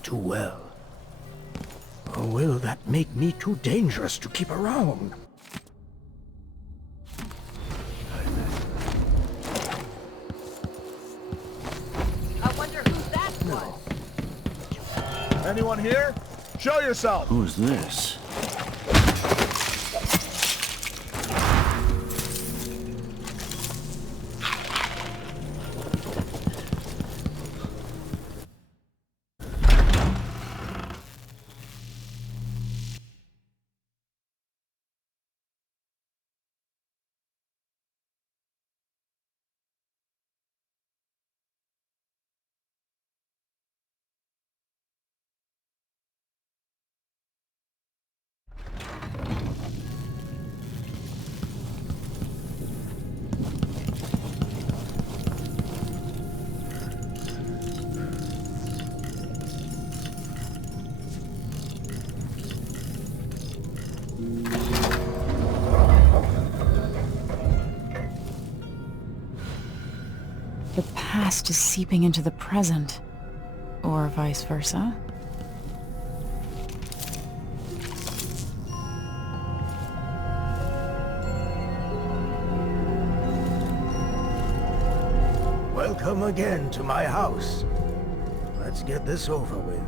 just too well. Or will that make me too dangerous to keep around? I wonder who that was. Anyone here? Show yourself! Who's this? The past is seeping into the present. Or vice versa. Welcome again to my house. Let's get this over with.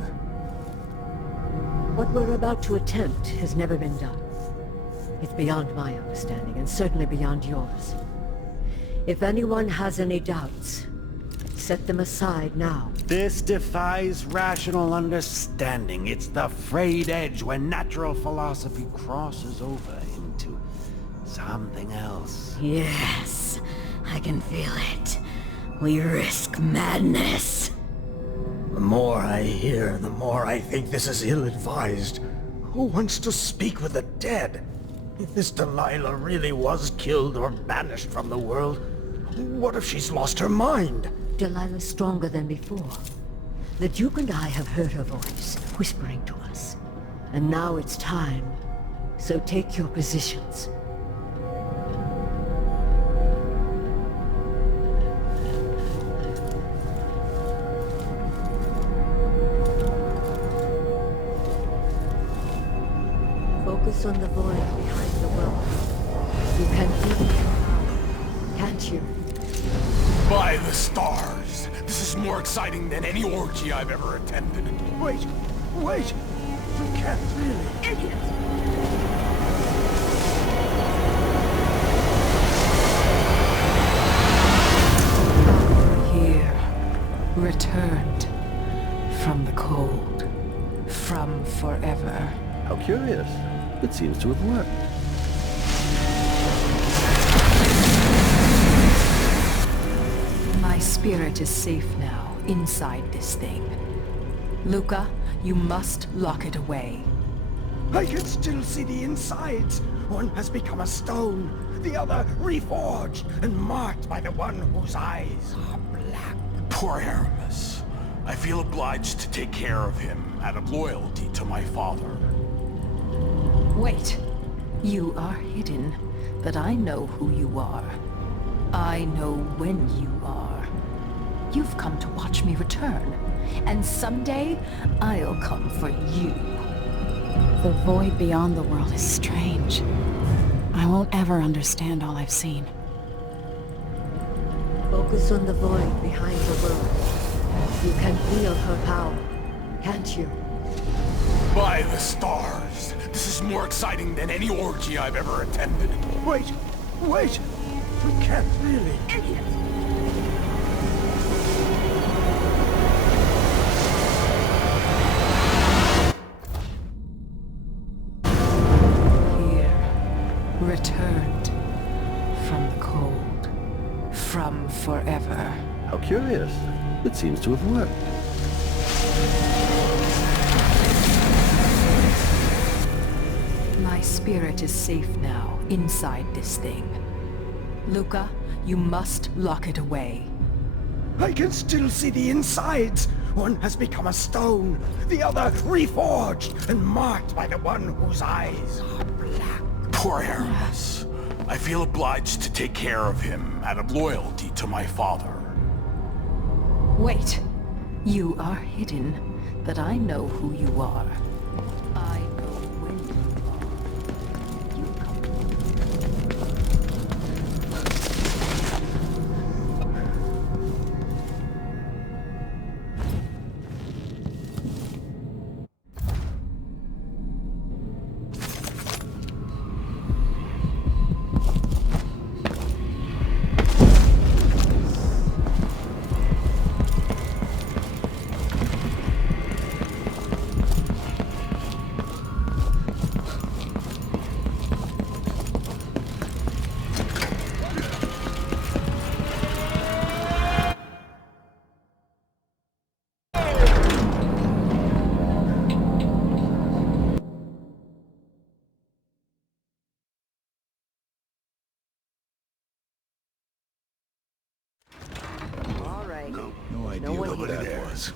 What we're about to attempt has never been done. It's beyond my understanding, and certainly beyond yours. If anyone has any doubts, set them aside now. This defies rational understanding. It's the frayed edge when natural philosophy crosses over into something else. Yes, I can feel it. We risk madness. The more I hear, the more I think this is ill-advised. Who wants to speak with the dead? If this Delilah really was killed or banished from the world, what if she's lost her mind? Delilah's stronger than before. The Duke and I have heard her voice, whispering to us. And now it's time. So take your positions. Focus on the void behind the world. You can feel it now, can't you? By the stars! This is more exciting than any orgy I've ever attended. Wait! Wait! We can't really... Idiot! Here, returned from the cold, from forever. How curious. It seems to have worked. My spirit is safe now, inside this thing. Luca, you must lock it away. I can still see the insides. One has become a stone, the other reforged and marked by the one whose eyes are black. Poor Aramis. I feel obliged to take care of him out of loyalty to my father. Wait. You are hidden, but I know who you are. I know when you are. You've come to watch me return, and someday I'll come for you. The void beyond the world is strange. I won't ever understand all I've seen. Focus on the void behind the world. You can feel her power, can't you? By the stars! This is more exciting than any orgy I've ever attended. Wait! Wait! We can't really... Idiot! Here, returned from the cold, from forever. How curious. It seems to have worked. My spirit is safe now, inside this thing. Luca, you must lock it away. I can still see the insides. One has become a stone, the other reforged and marked by the one whose eyes are black. Poor Aramis. I feel obliged to take care of him out of loyalty to my father. Wait. You are hidden, that I know who you are. I know when you are. You come to All right. No idea what that was.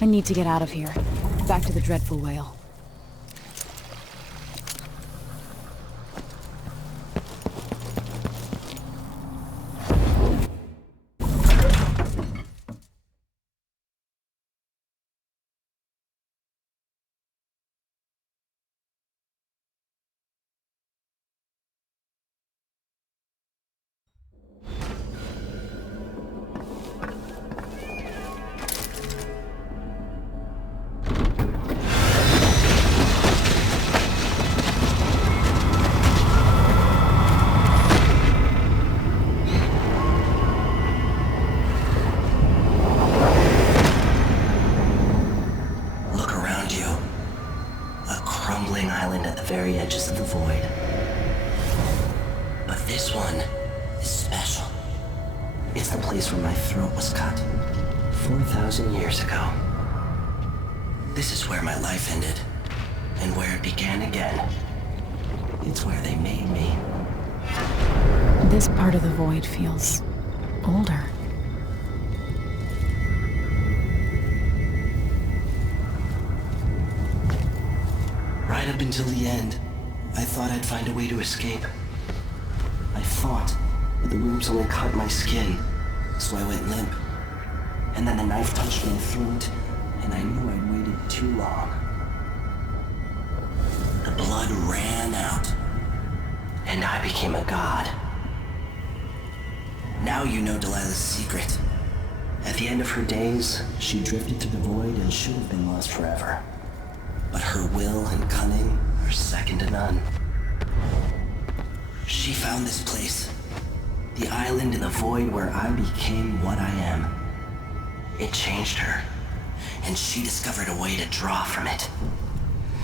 I need to get out of here. Back to the Dreadful Whale. Island at the very edges of the void. But this one is special. It's the place where my throat was cut 4,000 years ago. This is where my life ended, and where it began again. It's where they made me. This part of the void feels older. Right up until the end, I thought I'd find a way to escape. I fought, but the wounds only cut my skin, so I went limp. And then the knife touched my throat, and I knew I'd waited too long. The blood ran out, and I became a god. Now you know Delilah's secret. At the end of her days, she drifted through the void and should have been lost forever. But her will and cunning are second to none. She found this place, the island in the void where I became what I am. It changed her, and she discovered a way to draw from it,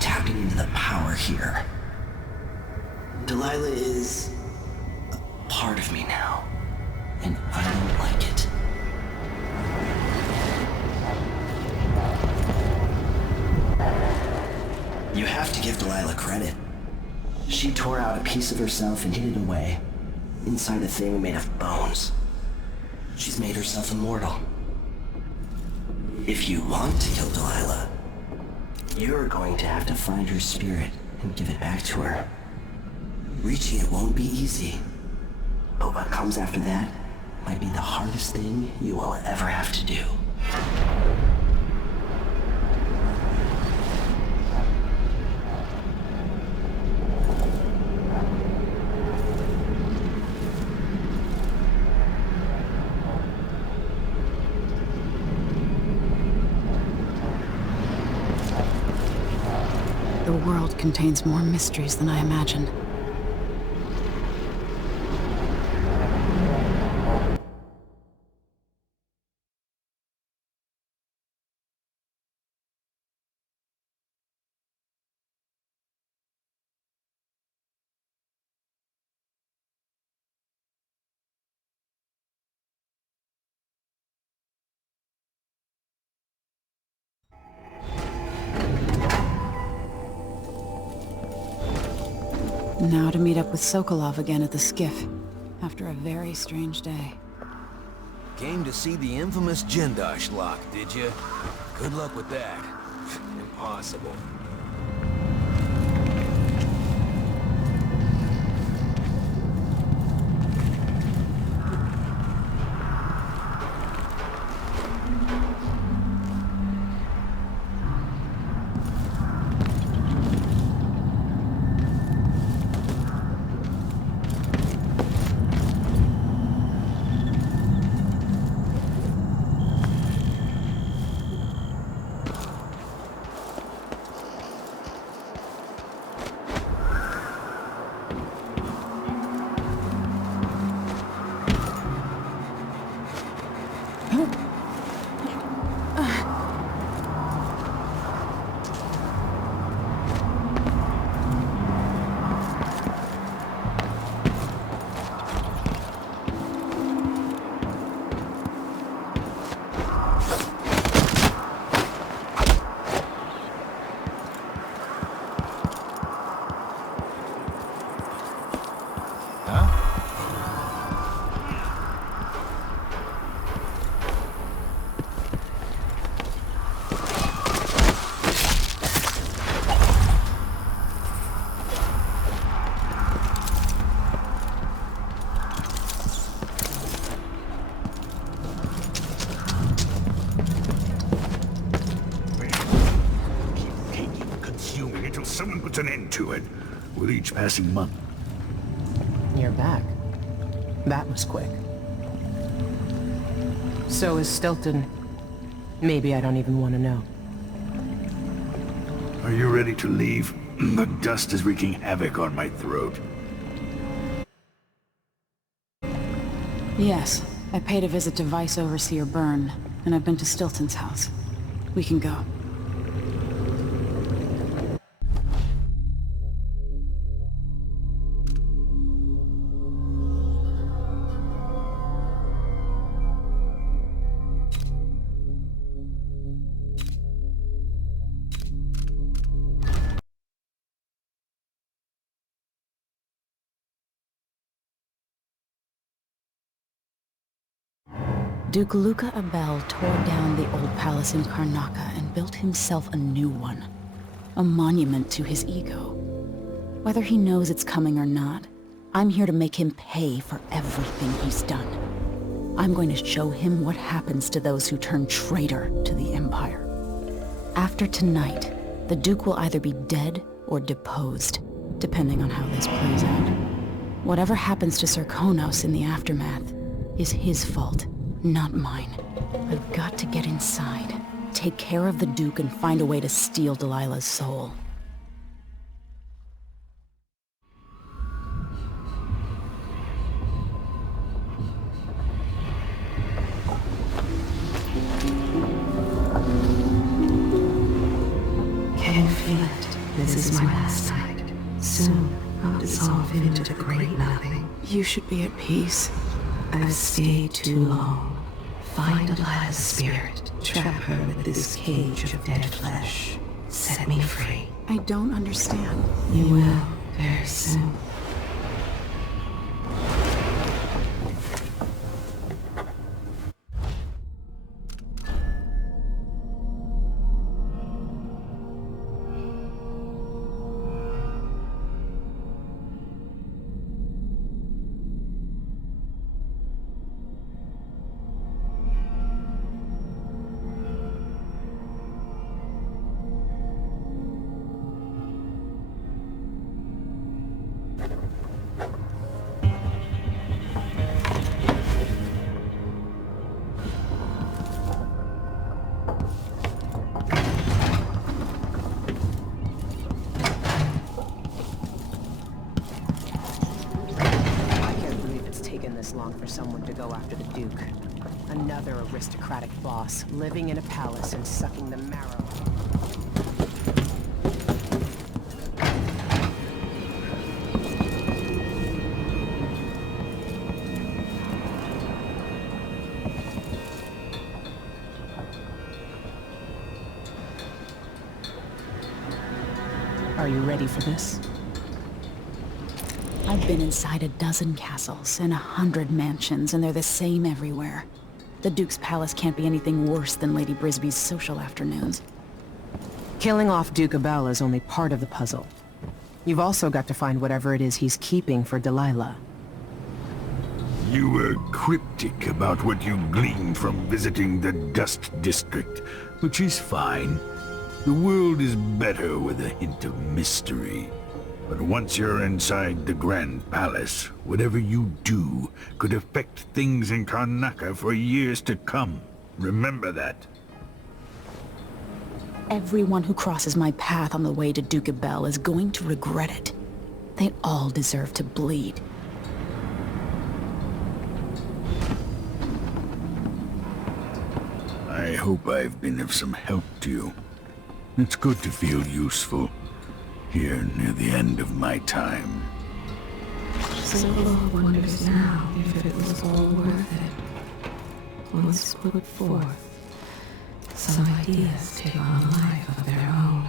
tapping into the power here. Delilah is a part of me now, and I don't like it. You have to give Delilah credit. She tore out a piece of herself and hid it away, inside a thing made of bones. She's made herself immortal. If you want to kill Delilah, you're going to have to find her spirit and give it back to her. Reaching it won't be easy, but what comes after that might be the hardest thing you will ever have to do. The world contains more mysteries than I imagined. Now to meet up with Sokolov again at the skiff, after a very strange day. Came to see the infamous Jindosh lock, did you? Good luck with that. Impossible. Someone puts an end to it with each passing month. You're back. That was quick. So is Stilton. Maybe I don't even want to know. Are you ready to leave? The dust is wreaking havoc on my throat. Yes, I paid a visit to Vice Overseer Byrne, and I've been to Stilton's house. We can go. Duke Luca Abel tore down the old palace in Karnaca and built himself a new one. A monument to his ego. Whether he knows it's coming or not, I'm here to make him pay for everything he's done. I'm going to show him what happens to those who turn traitor to the Empire. After tonight, the Duke will either be dead or deposed, depending on how this plays out. Whatever happens to Sir Konos in the aftermath is his fault, not mine. I've got to get inside, take care of the Duke, and find a way to steal Delilah's soul. Can you feel it? This is my last night. Soon, I'll dissolve into the great nothing. You should be at peace. I've stayed too long. Find Delilah's spirit. Trap her with this cage of dead flesh. Set me free. I don't understand. You will, very soon. Long for someone to go after the Duke. Another aristocratic boss, living in a palace and sucking the marrow. Are you ready for this? I've been inside a dozen castles and 100 mansions, and they're the same everywhere. The Duke's palace can't be anything worse than Lady Brisby's social afternoons. Killing off Duke Abel is only part of the puzzle. You've also got to find whatever it is he's keeping for Delilah. You were cryptic about what you gleaned from visiting the Dust District, which is fine. The world is better with a hint of mystery. But once you're inside the Grand Palace, whatever you do could affect things in Karnaca for years to come. Remember that. Everyone who crosses my path on the way to Duke Abel is going to regret it. They all deserve to bleed. I hope I've been of some help to you. It's good to feel useful. Here near the end of my time. Solo wonders now if it was all worth it. Once put forth, some ideas take on a life of their own.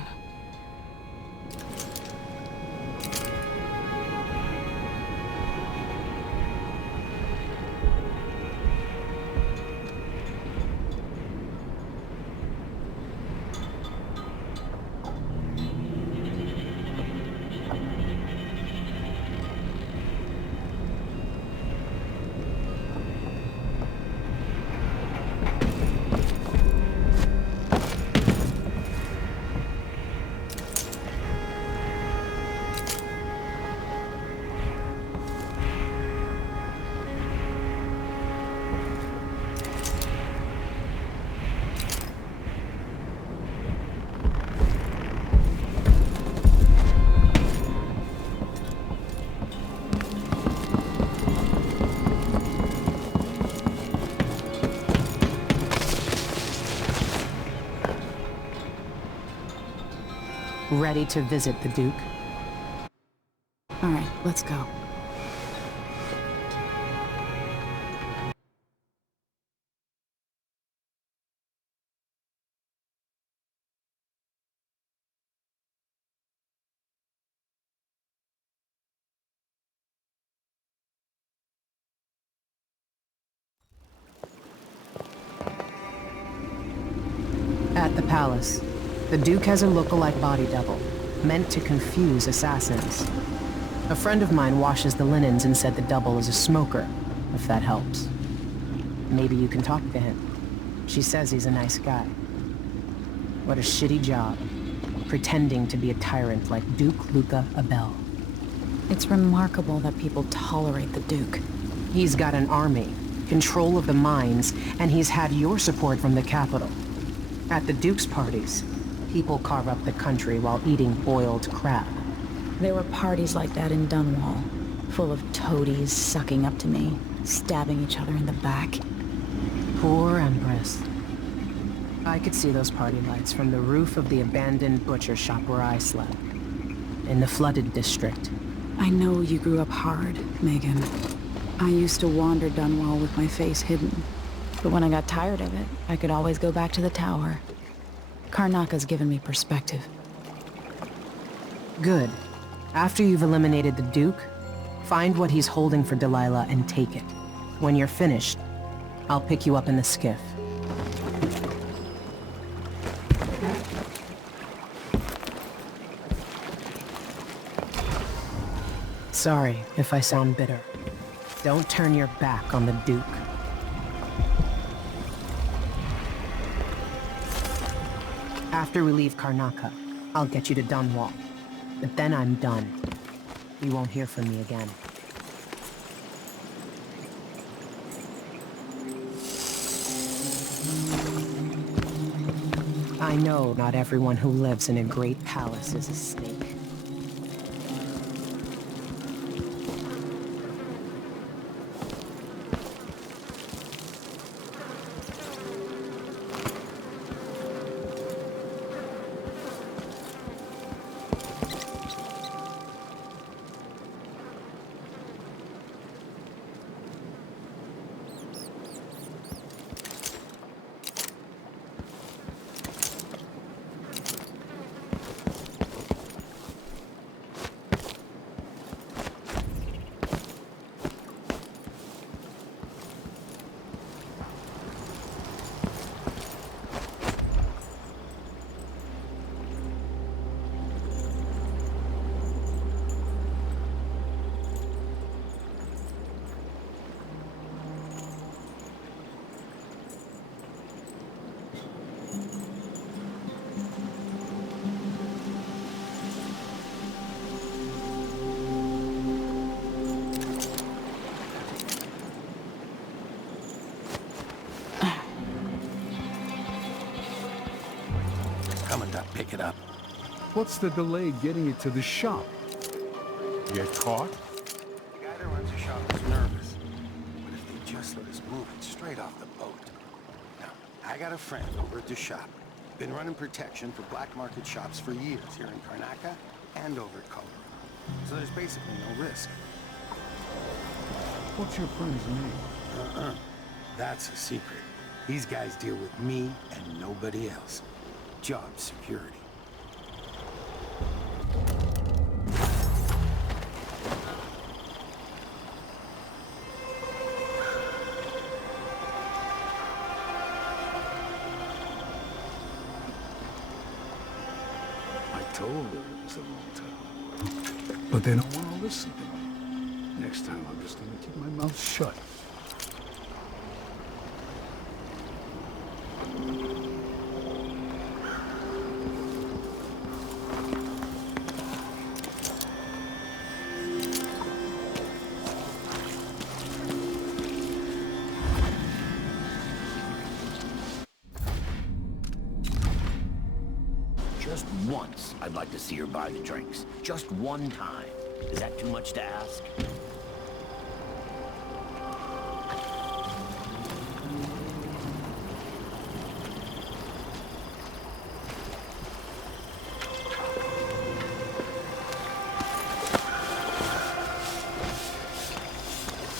Ready to visit the Duke? All right, let's go. At the palace, The Duke has a look-alike body double, meant to confuse assassins. A friend of mine washes the linens and said the double is a smoker, if that helps. Maybe you can talk to him. She says he's a nice guy. What a shitty job, pretending to be a tyrant like Duke Luca Abel. It's remarkable that people tolerate the Duke. He's got an army, control of the mines, and he's had your support from the capital. At the Duke's parties, people carve up the country while eating boiled crab. There were parties like that in Dunwall, full of toadies sucking up to me, stabbing each other in the back. Poor Empress. I could see those party lights from the roof of the abandoned butcher shop where I slept. In the flooded district. I know you grew up hard, Megan. I used to wander Dunwall with my face hidden. But when I got tired of it, I could always go back to the tower. Karnaka's given me perspective. Good. After you've eliminated the Duke, find what he's holding for Delilah and take it. When you're finished, I'll pick you up in the skiff. Sorry if I sound bitter. Don't turn your back on the Duke. After we leave Karnaka, I'll get you to Dunwall. But then I'm done. You won't hear from me again. I know not everyone who lives in a great palace is a snake. Pick it up. What's the delay getting it to the shop? Get caught? The guy that runs the shop is nervous. But if they just let us move it straight off the boat. Now, I got a friend over at the shop. Been running protection for black market shops for years here in Karnaka and over at Color. So there's basically no risk. What's your friend's name? That's a secret. These guys deal with me and nobody else. Job security. I told her it was the wrong time. But they don't want to listen to me. Next time I'm just gonna keep my mouth shut. Just once, I'd like to see her buy the drinks. Just one time. Is that too much to ask?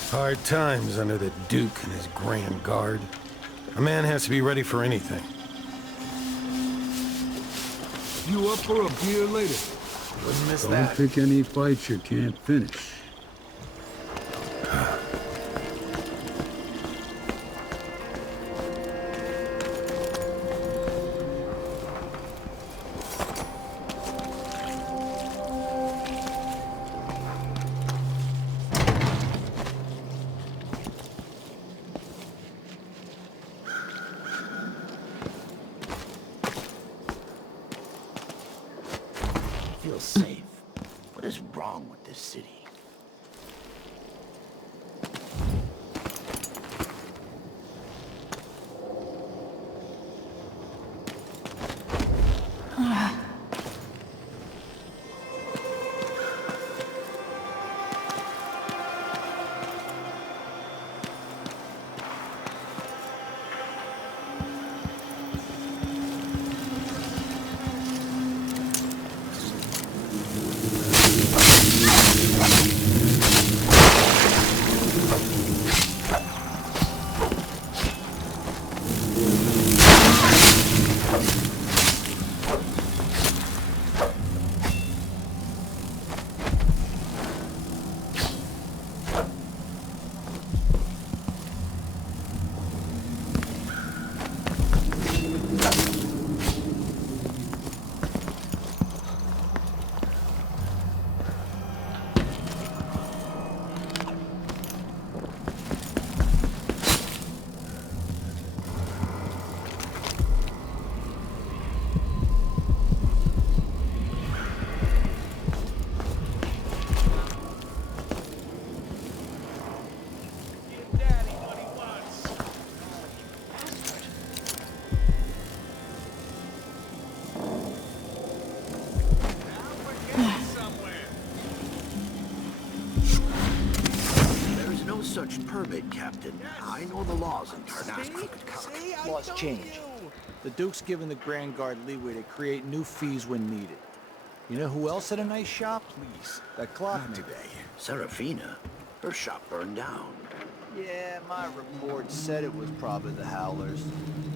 Hard times under the Duke and his Grand Guard. A man has to be ready for anything. You up for a beer later? Wouldn't miss Don't that. pick any fights you can't finish. feel safe. What is wrong with this city? There's no such permit, Captain. I know the laws in Tarnas Crooked Cock. Laws change. The Duke's given the Grand Guard leeway to create new fees when needed. You know who else had a nice shop? Please. That clockmaker. Serafina? Her shop burned down. Yeah, my report said it was probably the Howlers.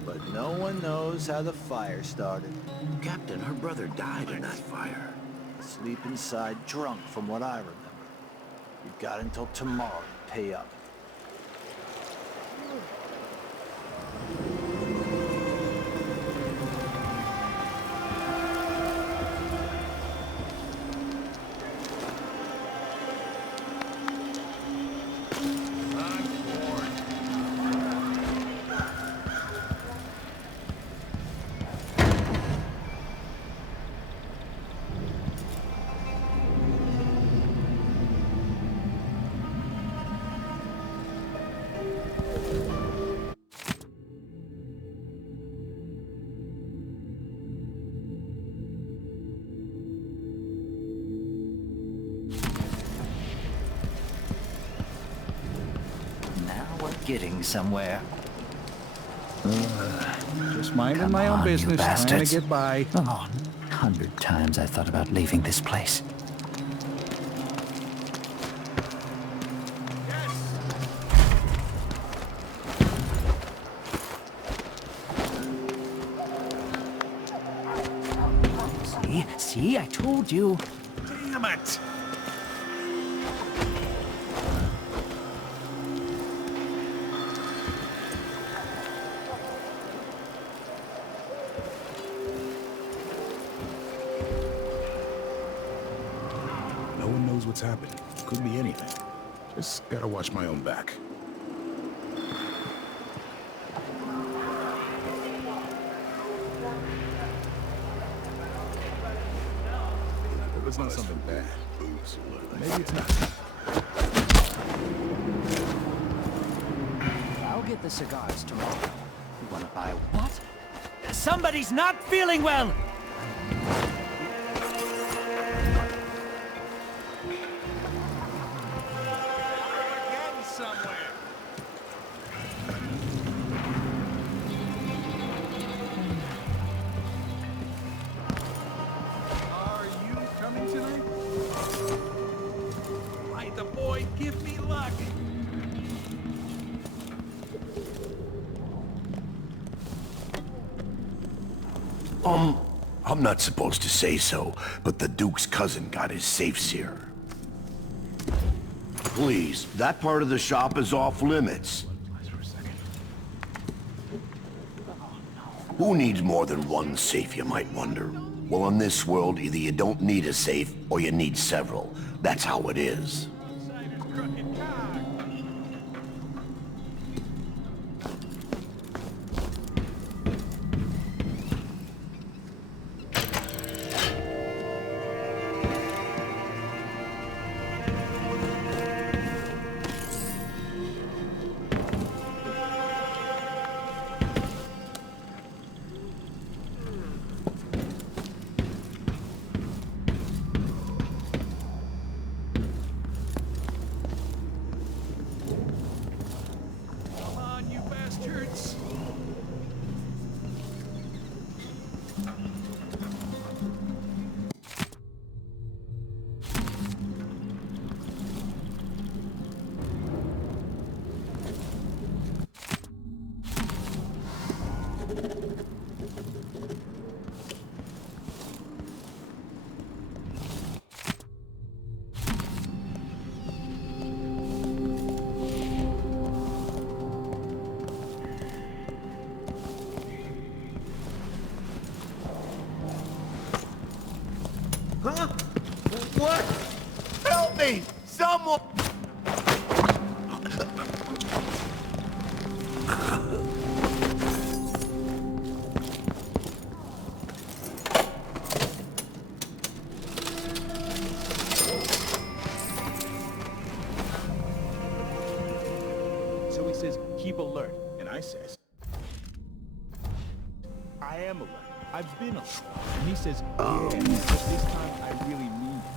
But no one knows how the fire started. Captain, her brother died in that fire. Sleep inside drunk, from what I remember. You've got until tomorrow to pay up. Getting somewhere. Just minding my own business, trying to get by. Oh, 100 times I thought about leaving this place. See, I told you. Damn it! No one knows what's happening. Could be anything. Just gotta watch my own back. It's not something bad. Maybe it's not. I'll get the cigars tomorrow. You wanna buy what? Somebody's not feeling well! I'm not supposed to say so, but the Duke's cousin got his safes here. Please, that part of the shop is off limits. Who needs more than one safe, you might wonder? Well, in this world, either you don't need a safe, or you need several. That's how it is. me! Someone! So he says, keep alert. And I says, I am alert. I've been alert. And he says, yeah, but this time I really mean it.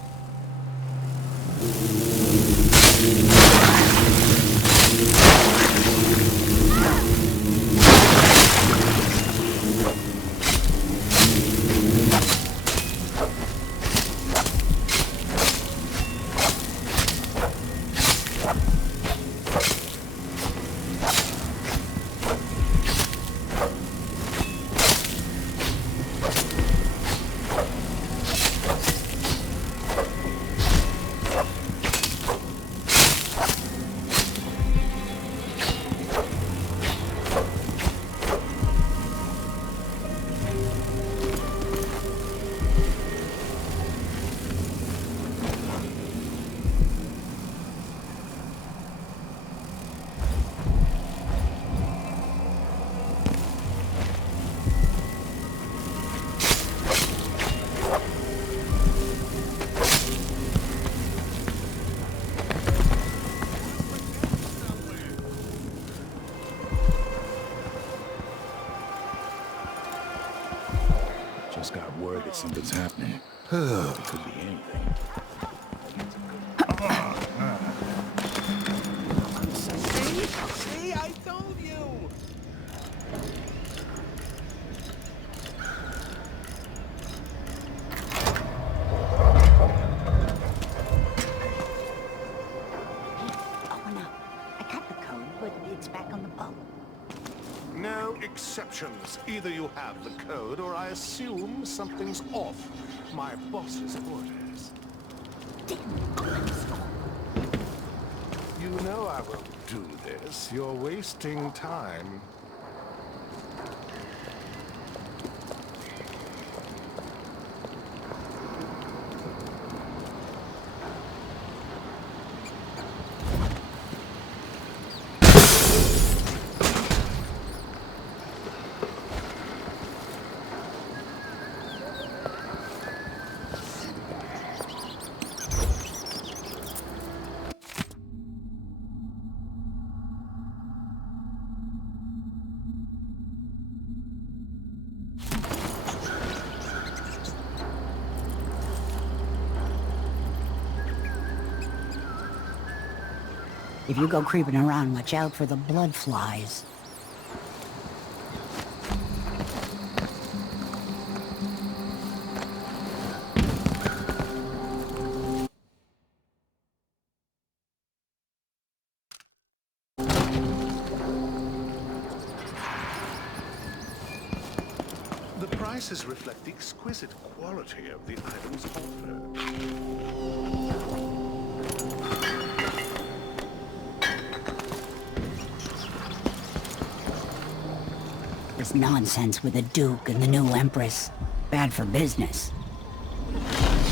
Just got word that something's happening. It could be anything. See? I told you! Oh no, I cut the code, but it's back on the boat. No exceptions. Either you have the code, or I assume something's off. My boss's orders. You know I won't do this. You're wasting time. If you go creeping around, watch out for the blood flies. The prices reflect the exquisite quality of the items offered. This nonsense with the Duke and the new Empress. Bad for business.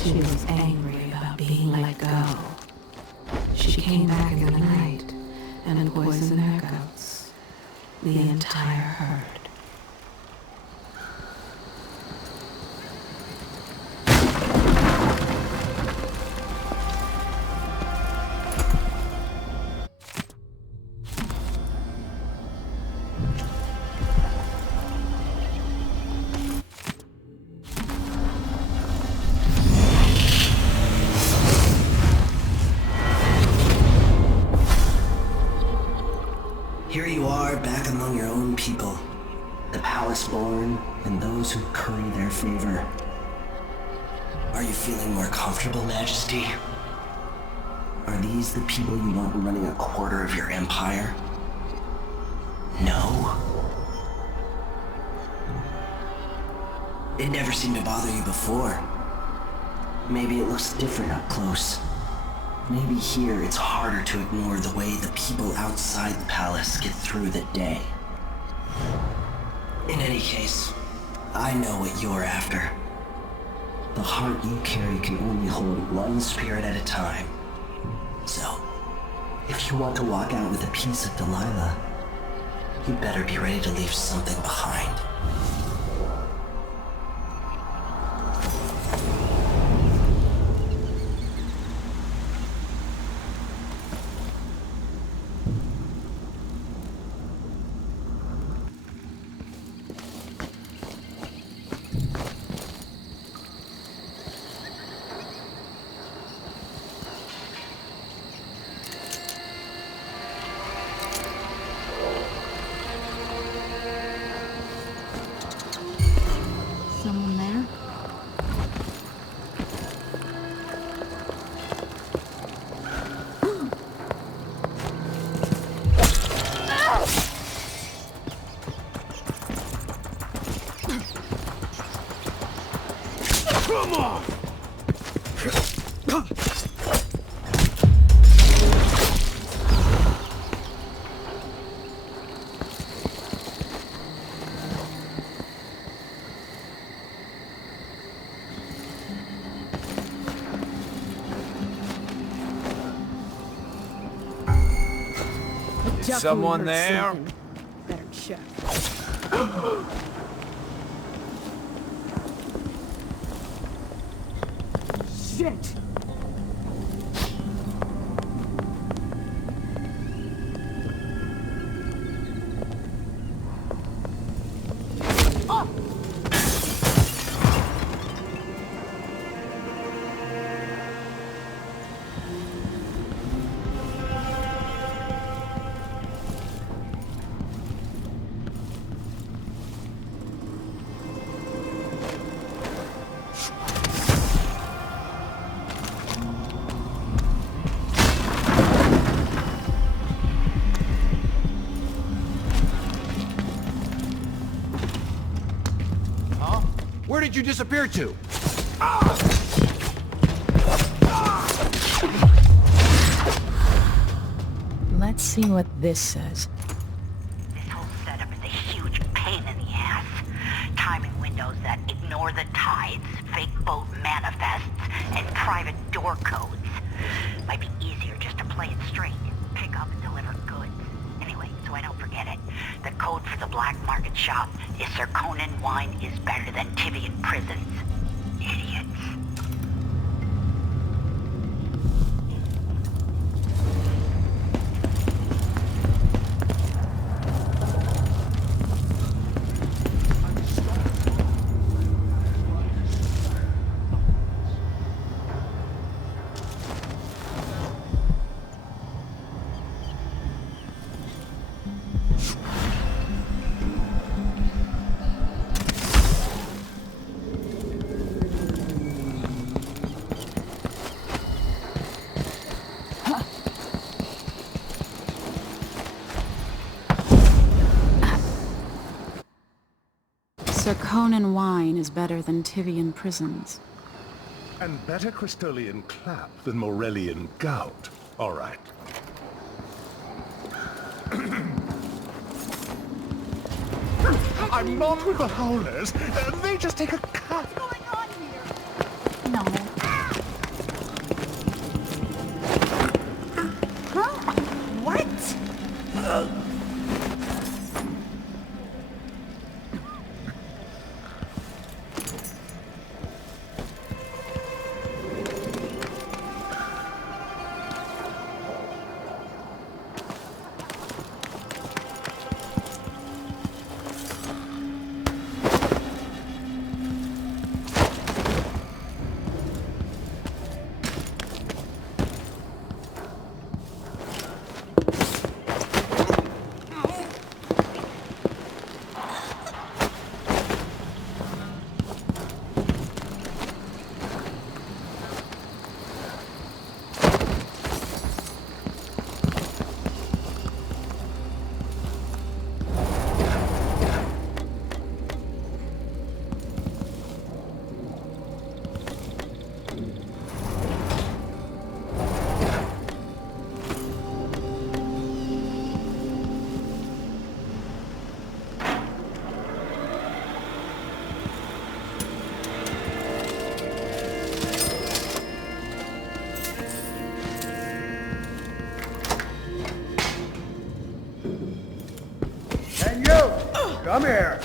She was angry about being let go. She came back in the night and poisoned their goats. The entire herd. Here you are, back among your own people. The palace-born, and those who curry their favor. Are you feeling more comfortable, Majesty? Are these the people you want running a quarter of your empire? No? It never seemed to bother you before. Maybe it looks different up close. Maybe here it's harder to ignore the way the people outside the palace get through the day. In any case, I know what you're after. The heart you carry can only hold one spirit at a time. If you want to walk out with a piece of Delilah, you better be ready to leave something behind. Someone there? Come on! Is someone there? Better check. Shit! Where did you disappear to? Let's see what this says. This whole setup is a huge pain in the ass. Timing windows that ignore the tides, fake boat manifests, and private door codes. Might be easier just to play it straight. Pick up and deliver goods. Anyway, so I don't forget it. The code for the black market shop is Sir Conan wine is better than Tivian prisons. Idiots. Sir Conan wine is better than Tivian prisons. And better Crystolian clap than Morellian gout. All right. I'm not with the Howlers. They just take a cut. What's going on here? No. Huh? What? Come here!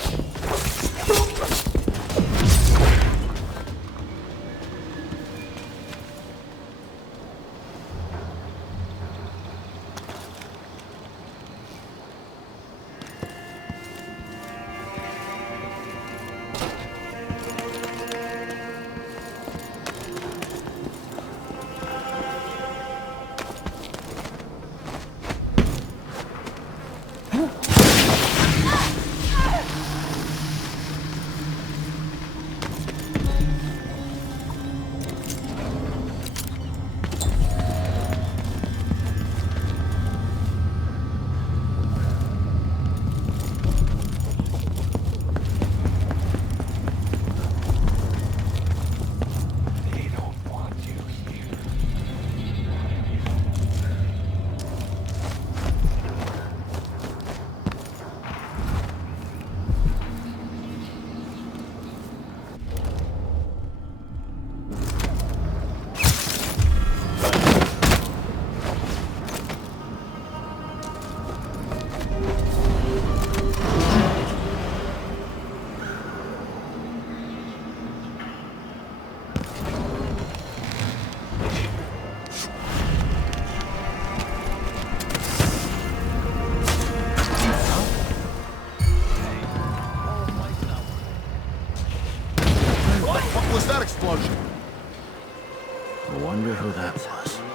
What was that explosion? I wonder who that was.